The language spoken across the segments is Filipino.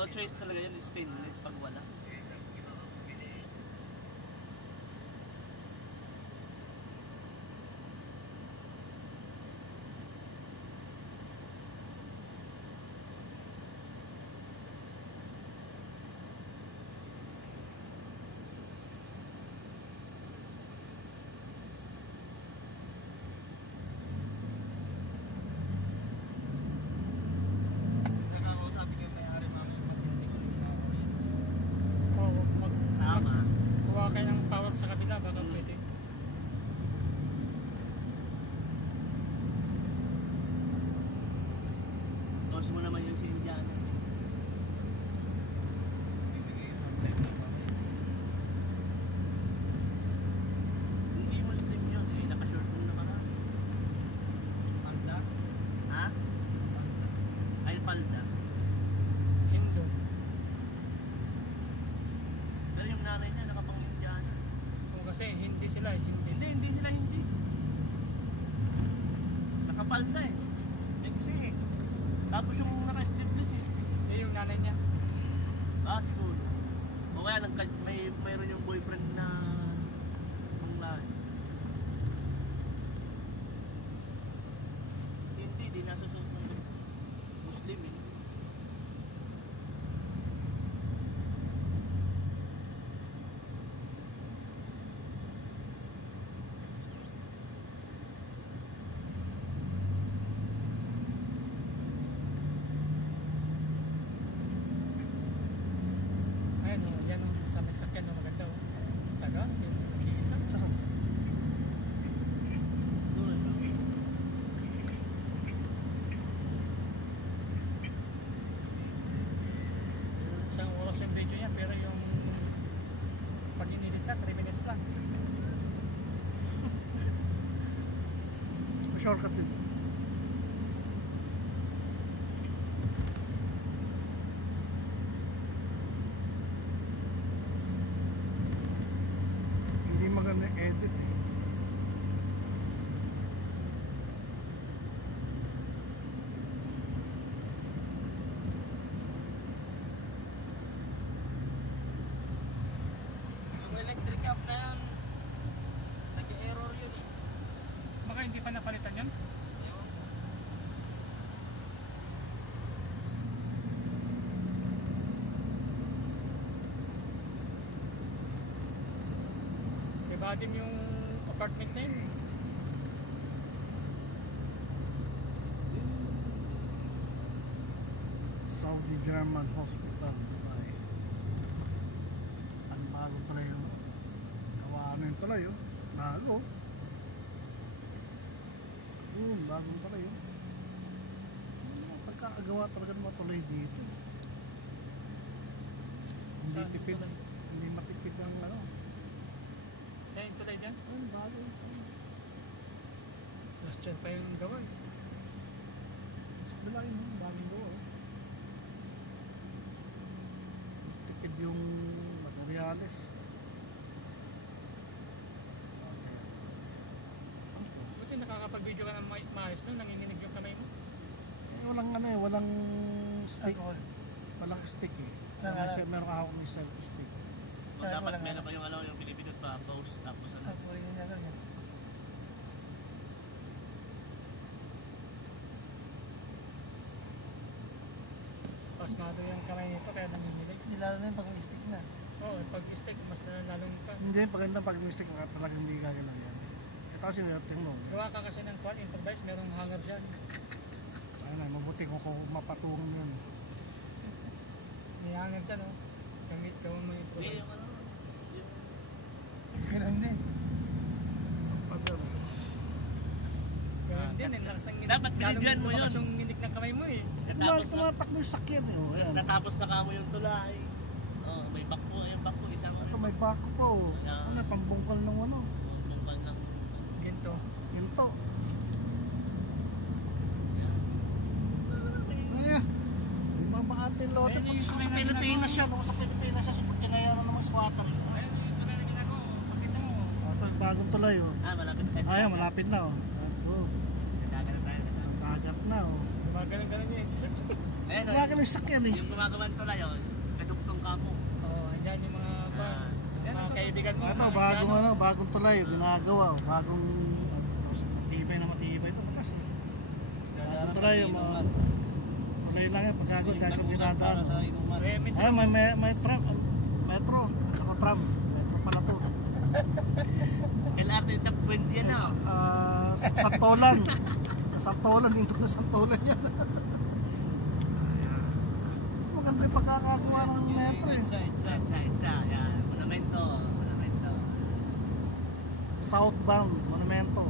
No choice talaga yun, stainless pag wala. Mo naman yung si Indiana. Hindi Muslim yun eh, naka-short mo naman na. Palda? Ha? Palda. Ay, palda. Hindu. Pero yung nanay niya nakapang Indiana. O kasi hindi sila, hindi sila hindi. Nakapalda eh. Kasi eh. Tapos yung naka-sleeveless eh. Eh yung nanay niya. Siguro. O kaya mayroon yung boyfriend na manglahi. Hindi, di nasusunod ng Muslim eh. Yan ang sa may sakyan na maganda o. Taga, yung nakikita. Isang oras yung video niya pero yung pag inilit na 3 minutes lang. Shortcut yun. Maganda edit eh. Yung electric up na yan, nag-error yun eh. Baka hindi pa napalitan yun? Badim yung apartment na yun. Saudi German Hospital, Dubai. Ang bago pala yung gawa na yung tulay oh. Bago. Bagong tulay oh. Pagkakagawa talaga ng mga tulay dito. Hindi tipid. Hindi matipid ang ano. Saan yung tulay dyan? Bago. Last year pa yung gawa eh. Sa bilangin mo, bagong gawa oh. Tipid yung materials. Buti nakakapag-video ka ng maayos nun, nanginginig yung kamay mo. Walang ano eh, walang stick. Walang stick eh. Kasi meron ka hawak ng self-stick. O dapat meron pa yung yung pinipindot pa, pause, tapos ano. Pasmado yung kamay nito kaya nanginginig. Lalo na yung pag-stick na. Oo, pag-stick mas lalong pa. Hindi, paganda pag-stick ka talagang hindi gagalaw yan. Ito kasi nilapting mo. Gawa ka kasi ng quad improvise, merong hanger dyan. Ayun na, mabuti kung mapatungan yun. May hanger dyan oh. Gamit gawin mo improvise. Ganun din. Ganun din eh, dapat binigyan mo yun. Yung nginig ng kamay mo eh. Tumatakbo yung sakyan eh. Natapos na kamo yung tulay. Oh, may bakpo, yung bakpo isang. Ito may bako po. Ano, pambungkal ng ano? Bungkal ng ginto. Ginto. Ayan. Mabaatin lote. Sa Pilipinas yan. Sa Pilipinas yan. Sa pagkinayaran ng mga squatter. Ayun, ito na rin ako. Pakita mo. Ito yung bagong tulay oh. malapit na. Ayan, malapit na oh. Nagkakaroon tayo na. Kagat na oh. Gumagalang-galang niya eh. Ayan, Wala ka ng sakyan eh. yung gumagawan tulay yun, kadugtong ka mo. Oo, andyan yung mga mga kaibigan mo. Ito, bagong ano, bagong tulay, ginagawa, bagong matibay na matibay ito, matas eh. Bagong tulay, yung mga tulay lang yan, pagkagod, dahil kung dinadaan. Ay, may tram, metro, ako tram, metro pala to. LRT top 20 yan ah. Santolan, Santolan, dito na Santolan yan. Maganda yung pagkakagawa ng metro eh. Itza. Yan, monumento. Southbound, Monumento.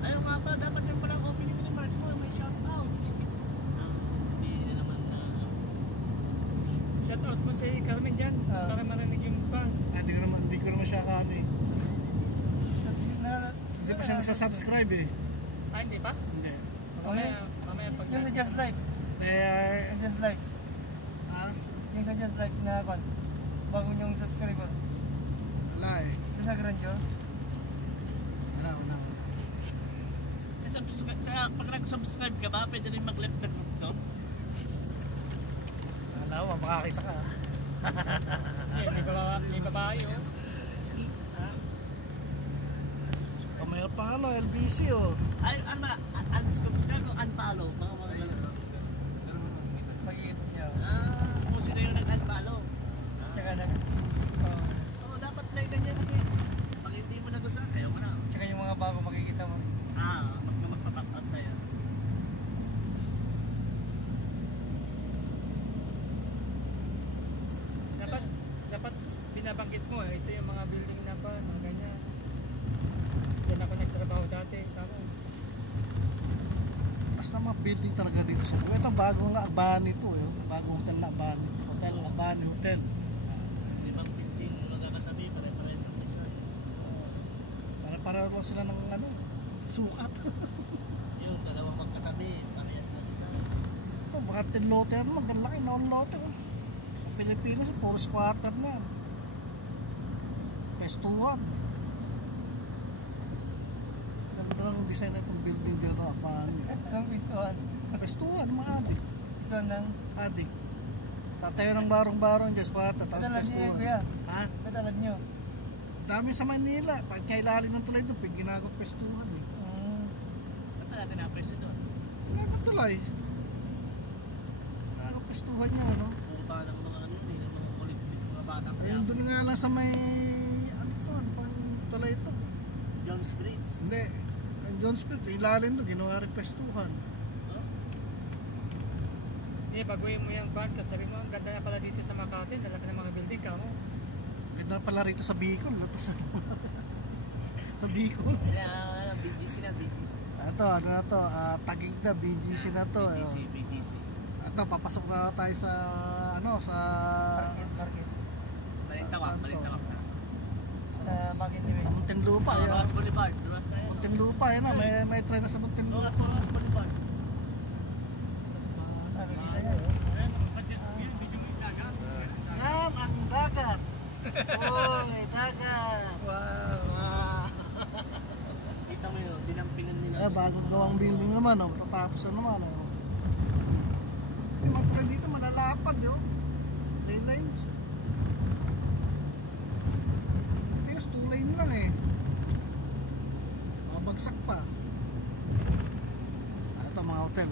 Ayun nga pa, dapat yung palang opening ng March mo, may shoutout. Hindi naman na... Shout out mo si Carmen dyan. Para marinig yung pa. Hindi ko naman siya kaano eh. Hindi pa siya nasa-subscribe eh. Hindi pa? Hindi. Mamaya pag... Yung sa Just Life, yung Just Life, yung sa Just Life na kon, bago yung subscriber, Wala eh. yung sa Grandjo, Wala. Pag nag-subscribe ka ba, pwede rin mag-left the group to? Wala mo, makakisa ka. May babae oh. Mayroon pang ano, LBC oh. Ay, ano ba? Unsubscribe o unfollow? Mga ganun. mag-iit niya. Kung sino yung nag-unfollow. Tsaka na, Oo, dapat play ganyan kasi pag hindi mo nagustuhan, ayaw mo na. tsaka yung mga bago makikita mo. Magpapack out sa'yo. Dapat binabanggit mo ito yung mga building na pa, mga ganyan. Diyan ako nagtrabaho dati, tama. Basta mga building talaga dito sa ito bagong Abani ito eh. Bagong hotel na Abani. Hotel Abani Hotel. 5 building magkakatabi, pare-pare sa pisa. Para lang sila ng ano, sukat. Yung dalawang magkatabi, parehas na isa. Ito, baka 10 lote ano, maglalaki na ang lote oh. Sa Pilipinas, puro squatter na. Pestuhan. Ganda lang ang design na itong building dito ng Abani. Anong gustuhan? Pestuhan, mga adik. Gustuhan ng, Adik. Tatayo ng barong-barong dyan, squatter, tapos katalad niyo pestuhan. kuya, Ha? katalad niyo. Dami sa Manila. Pag kailalim ng tulay doon, pag ginagawa pestuhan eh. Saan ka natin na-presyo doon? Wala na tulay. Ginagawa pestuhan niya, ano? Puro pa ng mga ano, yung mga kulit-kulit, mga batang kaya. Ayun doon nga lang sa may, ano to, ano pang tulay ito? John's Bridge. Hindi. Ang John Street, ilalim doon, ginawa rin pestuhan. Baguhin mo yung van, kasi sabi mo, ang ganda na pala dito sa Makati, lalaki ng mga building ka mo. Ganda na pala rito sa Bicol. Sa Bicol. Kaya, BGC na, BGC. Ito, ano na to, Taguig na, BGC na to. BGC. Ito, papasok na tayo sa, ano, sa... Market. Balintawak na. Sa Makindiwes. Muntinlupa. Rojas Boulevard, Rojas na yan. Muntinlupa, yan na, may train na sa Muntinlupa. Rojas Boulevard. Sabi kita yan. Yan, ang dagat. Uy, dagat. Wow. Kita mo yun, dinampingan nila. Bagong gawang building naman, oh. Tatapos na naman, oh. Yung mga train dito, malalapad, yun. Lane lines. Kaya 2 lane lang, eh. Mabagsak pa. Ito, mga hotel.